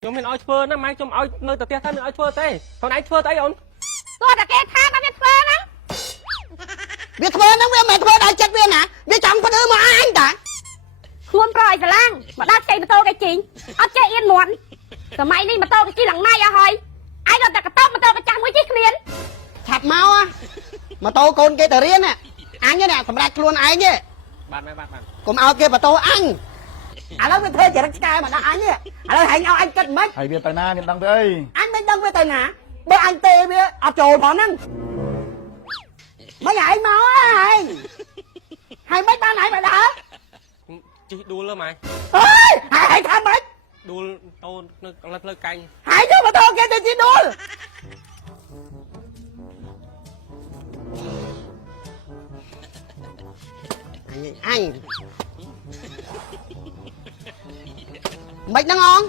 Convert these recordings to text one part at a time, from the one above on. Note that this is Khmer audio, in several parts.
ខ្ញុំមានឲ្យធ្វើណាម៉ែខ្ញុំឲ្យនៅតែផ្ទះទៅមានឲ្យធ្វើទេខ្លួនឯងធ្វើទៅអីអូនគាត់តែគេថាតែវាធ្វើហ្នឹងវាធ្វើហ្នឹងវាមិនធ្វើដល់ចិត្តវាណាវាចង់ធ្វើមកអញតាខ្លួនប្រឲ្យស្រឡាំងមកដាក់ចេញម៉ូតូគេជីងអត់ចេះអៀនមាត់សម័យនេះម៉ូតូគេជីឡើងណៃអស់ហើយឯងរត់តែកតោម៉ូតូគេចាស់មួយជិះគ្មានឆាប់មកម៉ូតូកូនគេទៅរៀនអញនេះសម្រាប់ខ្លួនឯងទេបាទម៉ែបាទកុំឲ្យគេម៉ូតូអញឥឡូវវាធ្វើចរិតឆ្កែមកដាក់អញឥឡូវហែងឲ្យអញគិតមិនហើយវាទៅណាមានដឹងទៅអីអញមិនដឹងវាទៅណាបើអញទេវាអត់ចូលផងហ្នឹងមិនហែងមកហែងមិនបានហែងមកដើរជិះដួលម៉ែអើយហែងថាម៉េចដួលតូននៅកន្លែងផ្លូវកាញ់ហែងយកម៉ូតូគេទៅជិះដួលអញមិនហ្នឹងអង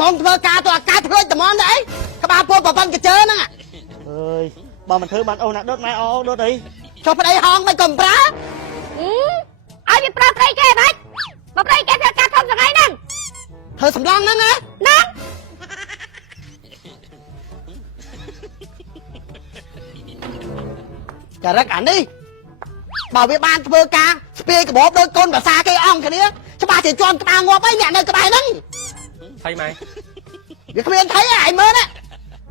មកធ្វើការទៅអាការធ្វើត្មងទៅអីក្បាលពោះប្រព័ន្ធកញ្ជើហ្នឹងអើយបើមិនធ្វើបានអូនណាដុតម៉ែអូដុតអីចុះប្តីហងមិនកុំប្រើឲ្យវាប្រើប្តីគេបាច់បើប្តីគេធ្វើការធំសងៃហ្នឹងធ្វើសម្លងហ្នឹងណាហ្នឹងចរិតអានេះបើវាបានធ្វើការស្ពាយក្បោបដោយកូនភាសាគេអង្គគ្នាច្បាស់ជាជាន់ក្បាលងាប់អីអ្នកនៅក្បែរហ្នឹងថៃម៉ែវាគ្មានថៃឯងមើលណា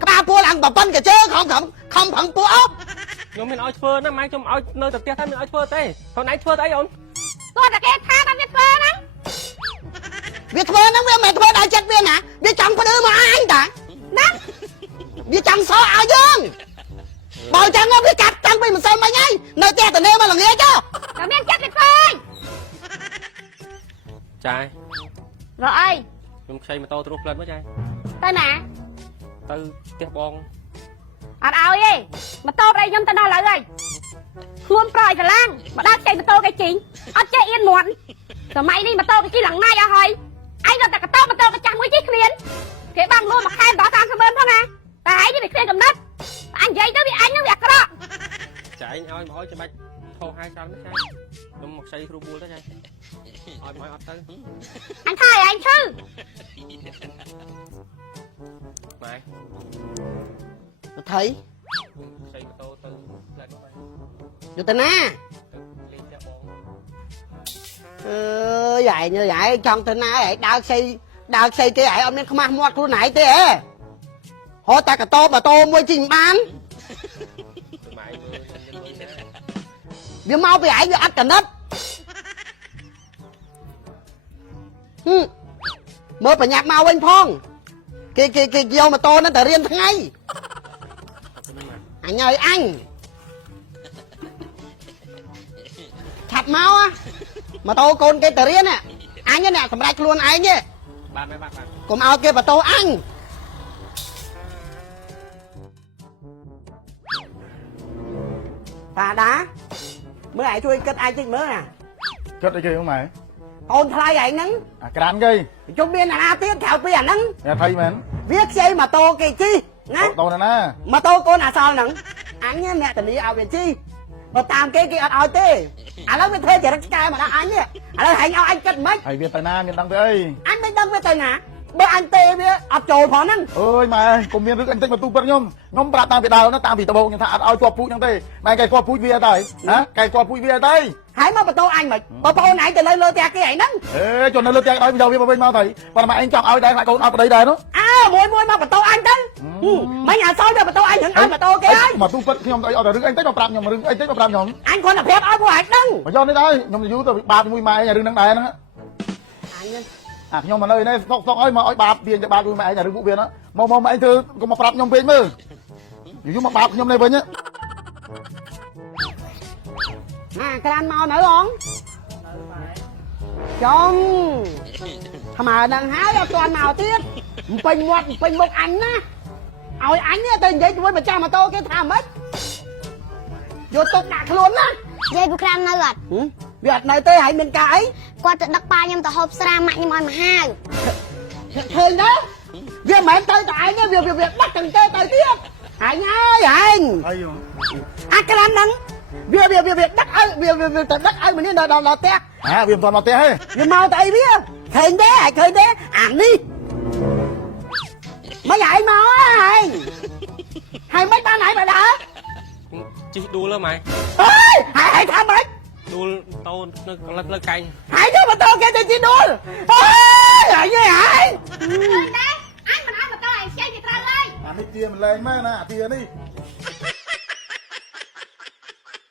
ក្បាលពោះឡើងប្រព័ន្ធកញ្ជើខំប្រឹងពោះអប់ខ្ញុំមានឲ្យធ្វើណាម៉ែខ្ញុំឲ្យនៅតែផ្ទះទៅមានឲ្យធ្វើទេខ្លួនឯងធ្វើទៅអីអូនគាត់តែគេថាតែវាធ្វើហ្នឹងវាធ្វើហ្នឹងវាមិនធ្វើដល់ចិត្តវាណាវាចង់ធ្វើមកអញតាណាវាចង់សោឲ្យយើងបើចឹងវាកាត់តាំងពីម្សិលមិញហើយនៅផ្ទះតនេមកល្ងាចចុះតែមានចិត្តវាធ្វើចាយរកអីខ្ញុំខ្ចីម៉ូតូទៅរស់ផ្លិតមកចាយទៅណាទៅផ្ទះបងអត់ឲ្យទេម៉ូតូប្តីខ្ញុំទៅដល់ឥឡូវហើយខ្លួនប្រឲ្យស្រឡាំងមកដាក់ចេញម៉ូតូគេជីងអត់ចេះអៀនមាត់សម័យនេះម៉ូតូគេជីឡើងណៃអស់ហើយឯងរត់តែកតោម៉ូតូគេចាស់មួយជិះគ្មានគេបាំងលួមួយខែដល់30,000ផងណាតែឯងនេះវាគ្មានកំណត់អញនិយាយទៅវាអញនឹងវាអាក្រក់ចាយឲ្យមកឲ្យច្បាច់ថោហើយច្រើនណាស់ចាយខ្ញុំមកខ្ចីគ្រូបួលទៅចាយឲ្យមកអត់ទៅអញថាឲ្យអញឈឺម៉ែទៅថៃខ្ចីម៉ូតូទៅផ្លែមកយកទៅណាលេងផ្ទះបងអើយឯងចង់ទៅណាឯងដើរខ្ចីគេឯងអត់មានខ្មាស់មាត់ខ្លួនឯងទេហ៎ហត់តែកតោម៉ូតូមួយជិះមិនបានវាមកពីឯងវាអត់កណិតមើលបញ្ញាប់មកវិញផងគេយកម៉ូតូហ្នឹងទៅរៀនថ្ងៃអញឲ្យអញឆាប់មកម៉ូតូកូនគេទៅរៀនអញនេះសម្រាប់ខ្លួនឯងទេបាទកុំឲ្យគេម៉ូតូអញតាដាមើលឯងជួយគិតឯងតិចមើលណាគិតអីគេហ្នឹងម៉ែកូនថ្លៃឯងហ្នឹងអាក្រានគេជុំមានអាណាទៀតក្រៅពីអាហ្នឹងអ្នកថៃមែនវាខ្ចីម៉ូតូគេជិះណាម៉ូតូណាម៉ូតូកូនអាសល់ហ្នឹងអញអ្នកធានាឲ្យវាជិះបើតាមគេអត់ឲ្យទេឥឡូវវាធ្វើចរិតឆ្កែមកដាក់អញនេះឥឡូវហែងឲ្យអញគិតមិនហើយវាទៅណាមានដឹងទៅអីអញមិនដឹងវាទៅណាបើអញទេវាអត់ចូលផងហ្នឹងអើយម៉ែកុំមានរឹកអញតិចមកទូពិតខ្ញុំប្រាប់តាមពីដើមណាតាមពីដបោកខ្ញុំថាអត់ឲ្យជាប់ពូជហ្នឹងទេម៉ែកែជាប់ពូជវាទៅណាកែជាប់ពូជវាទៅហើយមកបន្ទោអញមិនបើប្អូនឯងទៅលើផ្ទះគេឯហ្នឹងអេចុះនៅលើផ្ទះឲ្យយកវាមកវិញមកទៅប៉ុន្តែម៉ែឯងចង់ឲ្យដែរខ្លាចកូនឲ្យប្តីដែរនោះអើមួយមកបន្ទោអញទៅមិញអាសល់ទៅបន្ទោអញហ្នឹងឲ្យបន្ទោគេហើយមកទូពិតខ្ញុំអីឲ្យតែរឹកអញតិចមកប្រាប់ខ្ញុំរឹកអីតិចមកប្រាប់ខ្ញុំអញគ្រាន់តែប្រាប់ឲ្យពួកឯងដឹងមកយកនេះដែរខ្ញុំយូរទៅបាបជាមួយម៉ែឯងរឿងហ្នឹងដែរហ្នឹងអញអាខ្ញុំមកនៅនេះសុកឲ្យមកឲ្យបាបវាទៅបាបជាមួយម៉ែឯងរឿងពួកវាណាមកម៉ែឯងធ្វើកុំមកប្រាប់ខ្ញុំពេកមើលយូរមកបាបខ្ញុំនេះវិញណាក្រានមកនៅអងចង់ថ្មើនឹងហើយអត់ទាន់មកទៀតពេញមាត់ពេញមុខអញណាឲ្យអញទៅនិយាយជាមួយម្ចាស់ម៉ូតូគេថាម៉េចយកទុកដាក់ខ្លួនណាយាយពូក្រាននៅអត់វាអត់នៅទេហើយមានការអីគាត់ទៅដឹកប៉ាខ្ញុំទៅហូបស្រាម៉ាក់ខ្ញុំឲ្យមកហាវឃើញទេវាមិនមែនទៅតែឯងទេវាដឹកទាំងទេទៅទៀតហែងហើយហែងអាក្រានហ្នឹងវាដឹកឲ្យវាទៅដឹកឲ្យម្នាក់ដល់ផ្ទះវាមិនទាន់មកផ្ទះទេវាមកទៅអីវាឃើញទេអានេះ ជីដួលលើម៉ែ เฮ้ยหายทำไม ដួលតូននៅកន្លឹកលើកាញ់ หายយកម៉ូតូគេទៅជីដូលเฮ้ยหายញ៉ៃหาย ឃើញទេអញមិនឲ្យម៉ូតូឯងចេញទៅត្រូវហើយ អានេះទាមិនលែងមែនណាអាទានេះ